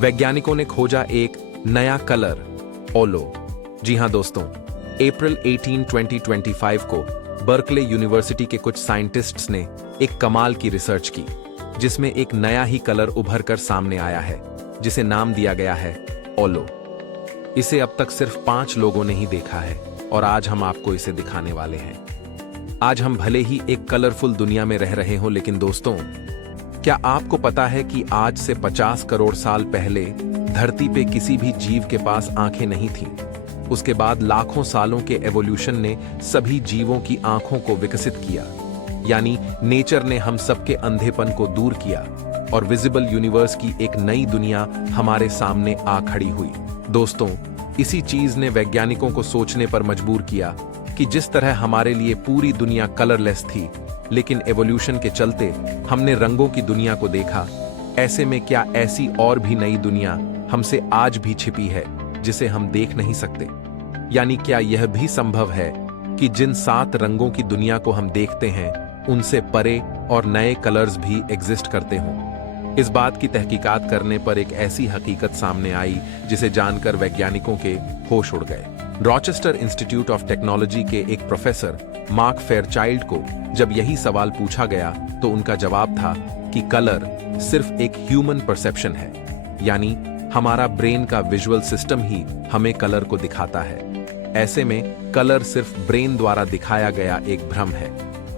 वैज्ञानिकों ने खोजा एक नया कलर, ओलो। जी हां दोस्तों, अप्रैल 18, 2025 को बर्कले यूनिवर्सिटी के कुछ साइंटिस्ट्स ने एक कमाल की रिसर्च की, जिसमें एक नया ही कलर उभर कर सामने आया है, जिसे नाम दिया गया है ओलो। इसे अब तक सिर्फ 5 लोगों ने ही देखा है और आज हम आपको इसे दिखाने वाले हैं। आज हम भले ही एक कलरफुल दुनिया में रह रहे हों, लेकिन दोस्तों, क्या आपको पता है कि आज से 50 करोड़ साल पहले धरती पे किसी भी जीव के पास आंखें नहीं थीं। उसके बाद लाखों सालों के एवोल्यूशन ने सभी जीवों की आंखों को विकसित किया, यानी नेचर ने हम सबके अंधेपन को दूर किया और विजिबल यूनिवर्स की एक नई दुनिया हमारे सामने आ खड़ी हुई। दोस्तों, इसी चीज ने वैज्ञानिकों को सोचने पर मजबूर किया कि जिस तरह हमारे लिए पूरी दुनिया कलरलेस थी, लेकिन एवोल्यूशन के चलते हमने रंगों की दुनिया को देखा, ऐसे में क्या ऐसी और भी नई दुनिया हमसे आज भी छिपी है जिसे हम देख नहीं सकते? यानी क्या यह भी संभव है कि जिन 7 रंगों की दुनिया को हम देखते हैं, उनसे परे और नए कलर्स भी एग्जिस्ट करते हों? इस बात की तहकीकात करने पर एक ऐसी हकीकत सामने आई जिसे जानकर वैज्ञानिकों के होश उड़ गए। रॉचेस्टर इंस्टीट्यूट ऑफ टेक्नोलॉजी के एक प्रोफेसर मार्क फेयरचाइल्ड को जब यही सवाल पूछा गया तो उनका जवाब था कि कलर सिर्फ एक ह्यूमन परसेप्शन है, यानी हमारा ब्रेन का विजुअल सिस्टम ही हमें कलर को दिखाता है। ऐसे में कलर सिर्फ ब्रेन द्वारा दिखाया गया एक भ्रम है।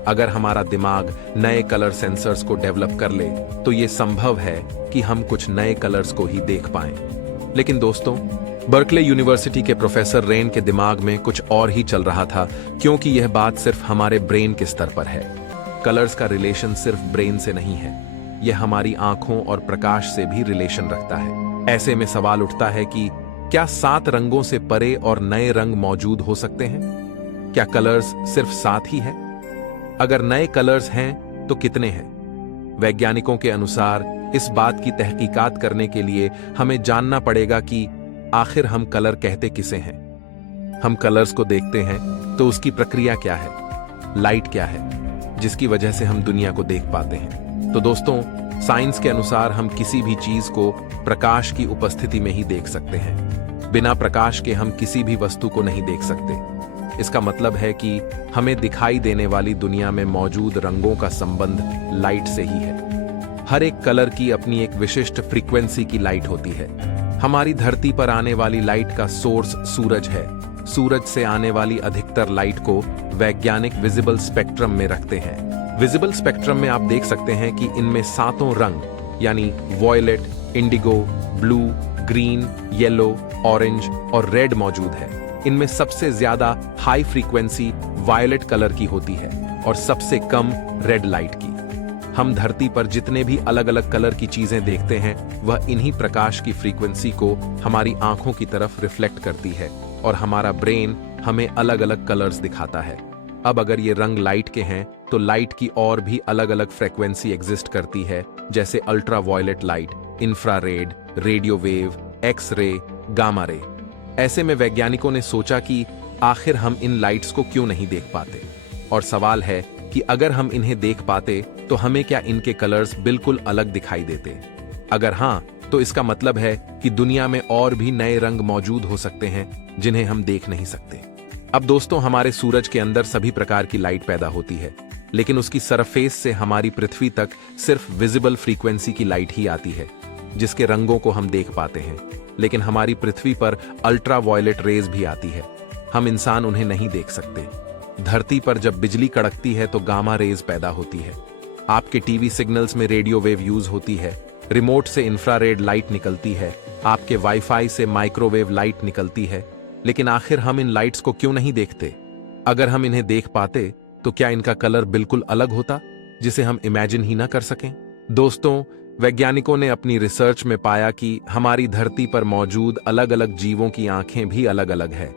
अगर हमारा दिमाग नए कलर सेंसर्स को डेवलप कर ले तो यह संभव है कि हम कुछ नए कलर्स को ही देख पाएं। लेकिन दोस्तों, बर्कले यूनिवर्सिटी के प्रोफेसर रेन के दिमाग में कुछ और ही चल रहा था, क्योंकि यह बात सिर्फ हमारे ब्रेन के स्तर पर है। कलर्स का रिलेशन सिर्फ ब्रेन से नहीं है, यह हमारी आंखों और प्रकाश से भी रिलेशन रखता है। ऐसे में सवाल उठता है कि क्या 7 रंगों से परे और नए रंग मौजूद हो सकते हैं? क्या कलर्स सिर्फ 7 ही है? अगर नए कलर्स हैं तो कितने हैं? वैज्ञानिकों के अनुसार इस बात की तहकीकात करने के लिए हमें जानना पड़ेगा कि आखिर हम कलर कहते किसे हैं। हम कलर्स को देखते हैं तो उसकी प्रक्रिया क्या है, लाइट क्या है, जिसकी वजह से हम दुनिया को देख पाते हैं। तो दोस्तों, साइंस के अनुसार हम किसी भी चीज को प्रकाश की उपस्थिति में ही देख सकते हैं। बिना प्रकाश के हम किसी भी वस्तु को नहीं देख सकते। इसका मतलब है कि हमें दिखाई देने वाली दुनिया में मौजूद रंगों का संबंध लाइट से ही है। हर एक कलर की अपनी एक विशिष्ट फ्रीक्वेंसी की लाइट होती है। हमारी धरती पर आने वाली लाइट का सोर्स सूरज है। सूरज से आने वाली अधिकतर लाइट को वैज्ञानिक विजिबल स्पेक्ट्रम में रखते हैं। विजिबल स्पेक्ट्रम में आप देख सकते हैं कि इनमें 7 रंग, यानी violet, indigo, blue, green, yellow, orange और रेड मौजूद है। इनमें सबसे ज्यादा हाई फ्रीक्वेंसी वायलेट कलर की होती है और सबसे कम रेड लाइट की। हम धरती पर जितने भी अलग अलग कलर की चीजें देखते हैं, वह इन्हीं प्रकाश की फ्रीक्वेंसी को हमारी आंखों की तरफ रिफ्लेक्ट करती है और हमारा ब्रेन हमें अलग अलग कलर्स दिखाता है। अब अगर ये रंग लाइट के हैं तो लाइट की और भी अलग अलग फ्रीक्वेंसी एग्जिस्ट करती है, जैसे ultraviolet light, infrared, radio wave, X ray, gamma ray. ऐसे में वैज्ञानिकों ने सोचा कि आखिर हम इन लाइट्स को क्यों नहीं देख पाते, और सवाल है कि अगर हम इन्हें देख पाते तो हमें क्या इनके कलर्स बिल्कुल अलग दिखाई देते? अगर हाँ, तो इसका मतलब है कि दुनिया में और भी नए रंग मौजूद हो सकते हैं जिन्हें हम देख नहीं सकते। अब दोस्तों, हमारे सूरज के अंदर सभी प्रकार की लाइट पैदा होती है, लेकिन उसकी सरफेस से हमारी पृथ्वी तक सिर्फ विजिबल फ्रीक्वेंसी की लाइट ही आती है, जिसके रंगों को हम देख पाते हैं। लेकिन हमारी पृथ्वी पर अल्ट्रा वायलेट रेज भी आती है, हम इंसान उन्हें नहीं देख सकते। धरती पर जब बिजली कड़कती है तो गामा रेज पैदा होती है। आपके टीवी सिग्नल्स में रेडियो वेव यूज होती है, रिमोट से इंफ्रारेड लाइट निकलती है, आपके वाईफाई से माइक्रोवेव लाइट निकलती है। लेकिन आखिर हम इन लाइट्स को क्यों नहीं देखते? अगर हम इन्हें देख पाते तो क्या इनका कलर बिल्कुल अलग होता, जिसे हम इमेजिन ही ना कर सकें? दोस्तों, वैज्ञानिकों ने अपनी रिसर्च में पाया कि हमारी धरती पर मौजूद अलग अलग जीवों की आंखें भी अलग अलग है,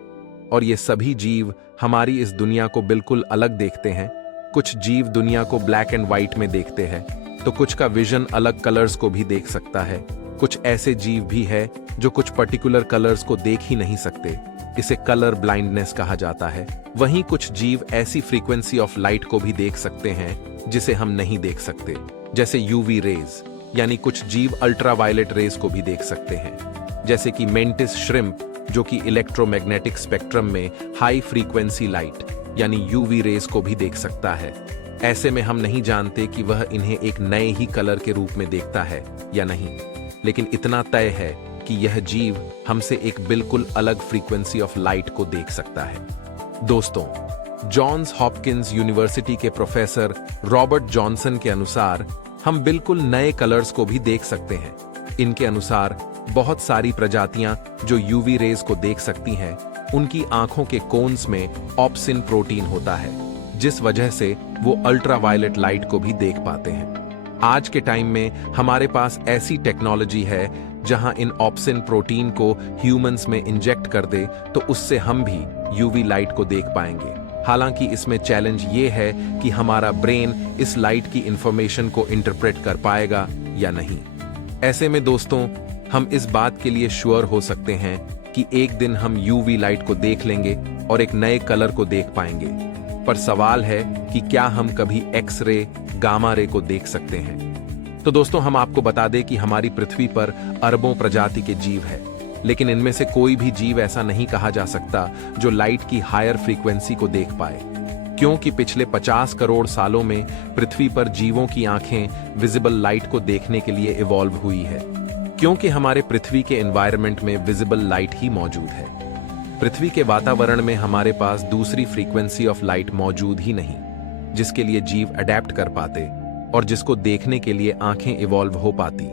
और ये सभी जीव हमारी इस दुनिया को बिल्कुल अलग देखते हैं। कुछ जीव दुनिया को ब्लैक एंड व्हाइट में देखते हैं, तो कुछ का विजन अलग कलर्स को भी देख सकता है। कुछ ऐसे जीव भी है जो कुछ पर्टिकुलर कलर्स को देख ही नहीं सकते, इसे कलर ब्लाइंडनेस कहा जाता है। वहीं कुछ जीव ऐसी फ्रीक्वेंसी ऑफ लाइट को भी देख सकते हैं जिसे हम नहीं देख सकते, जैसे यूवी रेज। यानी कुछ जीव अल्ट्रावायलेट रेज को भी देख सकते हैं, जैसे कि मेंटिस श्रिम्प जो कि इलेक्ट्रोमैग्नेटिक स्पेक्ट्रम में हाई फ्रीक्वेंसी लाइट यानी यूवी रेज को भी देख सकता है। ऐसे में हम नहीं जानते कि वह इन्हें एक नए ही कलर के रूप में देखता है या नहीं, लेकिन इतना तय है कि यह जीव हमसे एक बिल्कुल अलग फ्रीक्वेंसी ऑफ लाइट को देख सकता है। दोस्तों, जॉन्स हॉपकिंस यूनिवर्सिटी के प्रोफेसर रॉबर्ट जॉनसन के अनुसार हम बिल्कुल नए कलर्स को भी देख सकते हैं। इनके अनुसार बहुत सारी प्रजातियां जो यूवी रेज को देख सकती हैं, उनकी आंखों के कोन्स में ऑप्सिन प्रोटीन होता है, जिस वजह से वो अल्ट्रावायलेट लाइट को भी देख पाते हैं। आज के टाइम में हमारे पास ऐसी टेक्नोलॉजी है जहां इन ऑप्सिन प्रोटीन को ह्यूमंस में इंजेक्ट कर दे तो उससे हम भी यूवी लाइट को देख पाएंगे। हालांकि इसमें चैलेंज ये है कि हमारा ब्रेन इस लाइट की इंफॉर्मेशन को इंटरप्रेट कर पाएगा या नहीं। ऐसे में दोस्तों, हम इस बात के लिए श्योर हो सकते हैं कि एक दिन हम यूवी लाइट को देख लेंगे और एक नए कलर को देख पाएंगे, पर सवाल है कि क्या हम कभी एक्स रे, गामा रे को देख सकते हैं। तो दोस्तों, हम आपको बता दें कि हमारी पृथ्वी पर अरबों प्रजाति के जीव है, लेकिन इनमें से कोई भी जीव ऐसा नहीं कहा जा सकता जो लाइट की हायर फ्रीक्वेंसी को देख पाए, क्योंकि पिछले 50 करोड़ सालों में पृथ्वी पर जीवों की आंखें विजिबल लाइट को देखने के लिए इवॉल्व हुई है, क्योंकि हमारे पृथ्वी के एनवायरनमेंट में विजिबल लाइट ही मौजूद है। पृथ्वी के वातावरण में हमारे पास दूसरी फ्रीक्वेंसी ऑफ लाइट मौजूद ही नहीं, जिसके लिए जीव अडेप्ट कर पाते और जिसको देखने के लिए आंखें इवॉल्व हो पाती।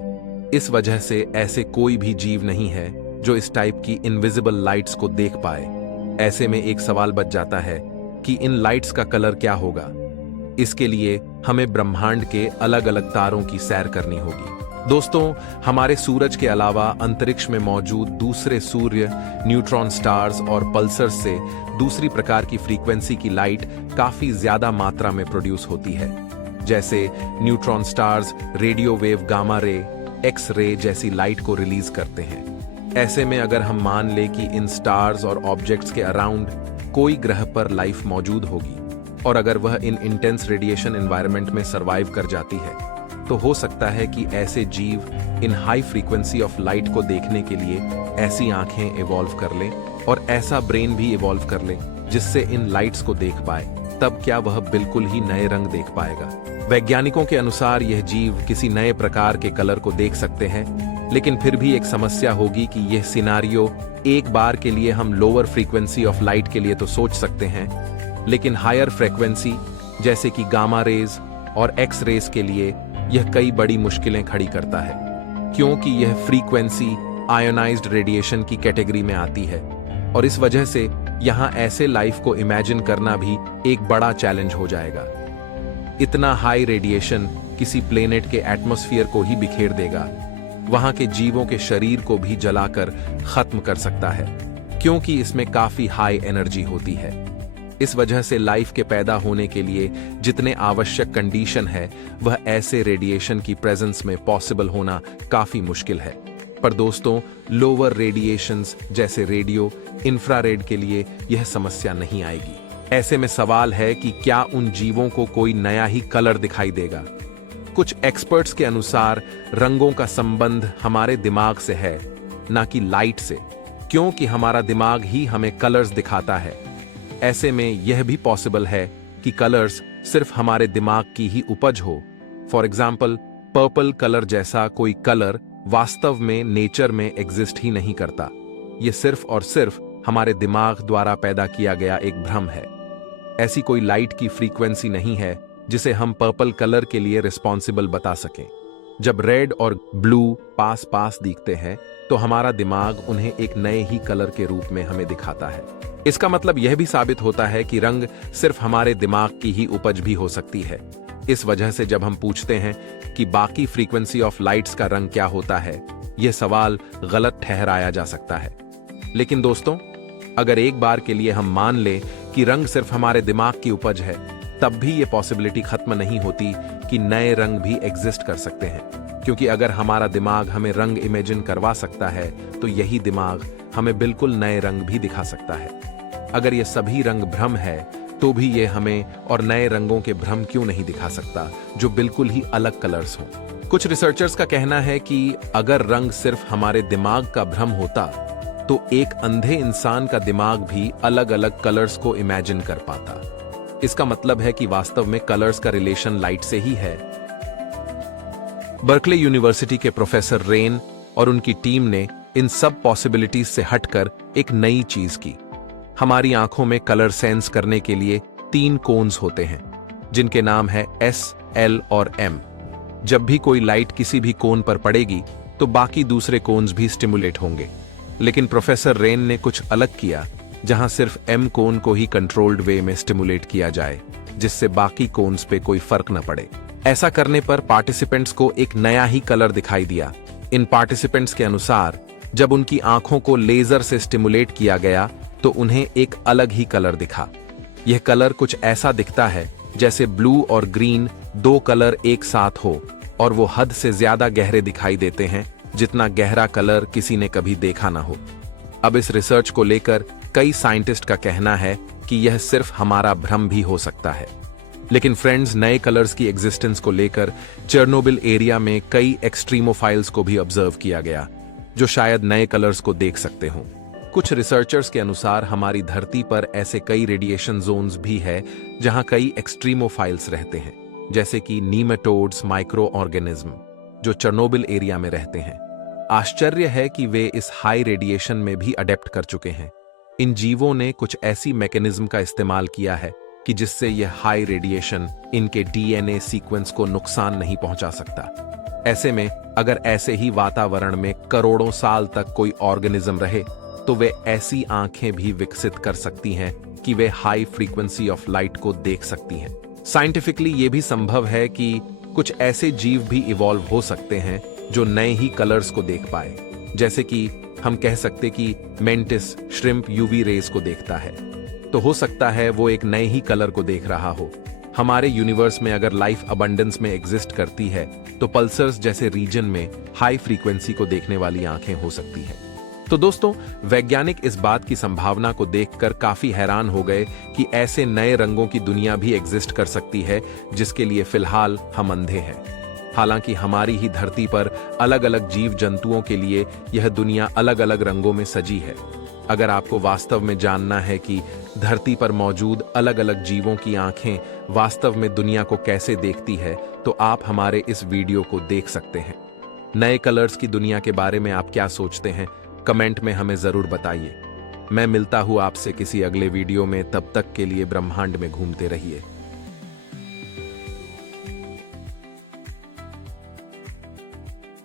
इस वजह से ऐसे कोई भी जीव नहीं है जो इस टाइप की इनविजिबल लाइट्स को देख पाए। ऐसे में एक सवाल बच जाता है कि इन लाइट्स का कलर क्या होगा। इसके लिए हमें ब्रह्मांड के अलग अलग तारों की सैर करनी होगी। दोस्तों, हमारे सूरज के अलावा अंतरिक्ष में मौजूद दूसरे सूर्य, न्यूट्रॉन स्टार्स और पल्सर्स से दूसरी प्रकार की फ्रीक्वेंसी की लाइट काफी ज्यादा मात्रा में प्रोड्यूस होती है, जैसे neutron stars radio wave gamma ray, X ray जैसी लाइट को रिलीज करते हैं। ऐसे में अगर हम मान ले कि इन स्टार्स और ऑब्जेक्ट्स के अराउंड कोई ग्रह पर लाइफ मौजूद होगी और अगर वह इन इंटेंस रेडिएशन एनवायरनमेंट में सरवाइव कर जाती है, तो हो सकता है कि ऐसे जीव इन हाई फ्रीक्वेंसी ऑफ लाइट को देखने के लिए ऐसी आंखें इवॉल्व कर लें और ऐसा ब्रेन भी इवॉल्व कर लें जिससे इन लाइट्स को देख पाए। तब क्या वह बिल्कुल ही नए रंग देख पाएगा। वैज्ञानिकों के अनुसार यह जीव किसी नए प्रकार के कलर को देख सकते हैं, लेकिन फिर भी एक समस्या होगी कि यह सिनारियो एक बार के लिए हम लोअर फ्रीक्वेंसी ऑफ लाइट के लिए तो सोच सकते हैं, लेकिन हायर फ्रीक्वेंसी जैसे कि गामा रेज और एक्स रेज के लिए यह कई बड़ी मुश्किलें खड़ी करता है, क्योंकि यह फ्रीक्वेंसी आयोनाइज्ड रेडिएशन की कैटेगरी में आती है और इस वजह से यहां ऐसे लाइफ को इमेजिन करना भी एक बड़ा चैलेंज हो जाएगा। इतना हाई रेडिएशन किसी प्लेनेट के एटमॉस्फेयर को ही बिखेर देगा, वहां के जीवों के शरीर को भी जलाकर खत्म कर सकता है, क्योंकि इसमें काफी हाई एनर्जी होती है। इस वजह से लाइफ के पैदा होने के लिए जितने आवश्यक कंडीशन है, वह ऐसे रेडिएशन की प्रेजेंस में पॉसिबल होना काफी मुश्किल है। पर दोस्तों, लोअर रेडिएशंस जैसे रेडियो, इंफ्रारेड के लिए यह समस्या नहीं आएगी। ऐसे में सवाल है कि क्या उन जीवों को कोई नया ही कलर दिखाई देगा। कुछ एक्सपर्ट्स के अनुसार रंगों का संबंध हमारे दिमाग से है, ना कि लाइट से, क्योंकि हमारा दिमाग ही हमें कलर्स दिखाता है। ऐसे में यह भी पॉसिबल है कि कलर्स सिर्फ हमारे दिमाग की ही उपज हो। फॉर एग्जाम्पल, पर्पल कलर जैसा कोई कलर वास्तव में नेचर में एग्जिस्ट ही नहीं करता। यह सिर्फ और सिर्फ हमारे दिमाग द्वारा पैदा किया गया एक भ्रम है। ऐसी कोई लाइट की फ्रीक्वेंसी नहीं है जिसे हम पर्पल कलर के लिए रिस्पॉन्सिबल बता सकें। जब रेड और ब्लू पास पास दिखते हैं तो हमारा दिमाग उन्हें एक नए ही कलर के रूप में हमें दिखाता है। इसका मतलब यह भी साबित होता है कि रंग सिर्फ हमारे दिमाग की ही उपज भी हो सकती है। इस वजह से जब हम पूछते हैं कि बाकी फ्रीक्वेंसी ऑफ लाइट्स का रंग क्या होता है, यह सवाल गलत ठहराया जा सकता है। लेकिन दोस्तों, अगर एक बार के लिए हम मान लें कि रंग सिर्फ हमारे दिमाग की उपज है, तब भी यह पॉसिबिलिटी खत्म नहीं होती कि नए रंग भी एग्जिस्ट कर सकते हैं, क्योंकि अगर हमारा दिमाग हमें रंग इमेजिन करवा सकता है तो यही दिमाग हमें बिल्कुल नए रंग भी दिखा सकता है। अगर ये सभी रंग भ्रम है तो भी ये हमें और नए रंगों के भ्रम क्यों नहीं दिखा सकता जो बिल्कुल ही अलग कलर्स हों। कुछ रिसर्चर्स का कहना है कि अगर रंग सिर्फ हमारे दिमाग का भ्रम होता तो एक अंधे इंसान का दिमाग भी अलग अलग कलर्स को इमेजिन कर पाता। इसका मतलब है कि वास्तव में कलर्स का रिलेशन लाइट से ही है। बर्कले यूनिवर्सिटी के प्रोफेसर रेन और उनकी टीम ने इन सब पॉसिबिलिटीज से हटकर एक नई चीज की। हमारी आंखों में कलर सेंस करने के लिए 3 कोन्स होते हैं जिनके नाम है S, L और M। जब भी कोई लाइट किसी भी कोन पर पड़ेगी तो बाकी दूसरे कोन्स भी स्टिमुलेट होंगे, लेकिन प्रोफेसर रेन ने कुछ अलग किया जहां सिर्फ M कोन को ही कंट्रोल्ड वे में स्टिमुलेट किया जाए जिससे बाकी कोन्स पे कोई फर्क न पड़े। ऐसा करने पर पार्टिसिपेंट्स को एक नया ही कलर दिखाई दिया। इन पार्टिसिपेंट्स के अनुसार जब उनकी आंखों को लेजर से स्टिमुलेट किया गया तो उन्हें एक अलग ही कलर दिखा। यह कलर कुछ ऐसा दिखता है जैसे ब्लू और ग्रीन 2 कलर एक साथ हो, और वो हद से ज्यादा गहरे दिखाई देते हैं जितना गहरा कलर किसी ने कभी देखा ना हो। अब इस रिसर्च को लेकर कई साइंटिस्ट का कहना है कि यह सिर्फ हमारा भ्रम भी हो सकता है। लेकिन फ्रेंड्स, नए कलर्स की एग्जिस्टेंस को लेकर चेरनोबिल एरिया में कई एक्सट्रीमोफाइल्स को भी ऑब्जर्व किया गया जो शायद नए कलर्स को देख सकते हों। कुछ रिसर्चर्स के अनुसार हमारी धरती पर ऐसे कई रेडिएशन जोन्स भी है जहां कई एक्सट्रीमोफाइल्स रहते हैं, जैसे कि नीमेटोड्स, माइक्रो ऑर्गेनिज्म जो चेरनोबिल एरिया में रहते हैं। आश्चर्य है कि वे इस हाई रेडिएशन में भी अडेप्ट कर चुके हैं। इन जीवों ने कुछ ऐसी मैकेनिज्म का इस्तेमाल किया है कि जिससे यह हाई रेडिएशन इनके डीएनए सीक्वेंस को नुकसान नहीं पहुंचा सकता। ऐसे में अगर ऐसे ही वातावरण में करोड़ों साल तक कोई ऑर्गेनिज्म रहे तो वे ऐसी आंखें भी विकसित कर सकती हैं कि वे हाई फ्रीक्वेंसी ऑफ लाइट को देख सकती हैं। साइंटिफिकली यह भी संभव है कि कुछ ऐसे जीव भी इवॉल्व हो सकते हैं जो नए ही कलर्स को देख पाए, जैसे कि हम कह सकते कि मेंटिस श्रिम्प यूवी रेज को देखता है, तो हो सकता है वो एक नए ही कलर को देख रहा हो। हमारे यूनिवर्स में अगर लाइफ अबंडेंस में एग्जिस्ट करती है तो पल्सर्स जैसे रीजन में हाई फ्रीक्वेंसी को देखने वाली आंखें हो सकती हैं। तो दोस्तों, वैज्ञानिक इस बात की संभावना को देखकर काफी हैरान हो गए कि ऐसे नए रंगों की दुनिया भी एग्जिस्ट कर सकती है जिसके लिए फिलहाल हम अंधे हैं। हालांकि हमारी ही धरती पर अलग अलग जीव जंतुओं के लिए यह दुनिया अलग अलग रंगों में सजी है। अगर आपको वास्तव में जानना है कि धरती पर मौजूद अलग अलग जीवों की आंखें वास्तव में दुनिया को कैसे देखती है, तो आप हमारे इस वीडियो को देख सकते हैं। नए कलर्स की दुनिया के बारे में आप क्या सोचते हैं, कमेंट में हमें जरूर बताइए। मैं मिलता हूं आपसे किसी अगले वीडियो में, तब तक के लिए ब्रह्मांड में घूमते रहिए।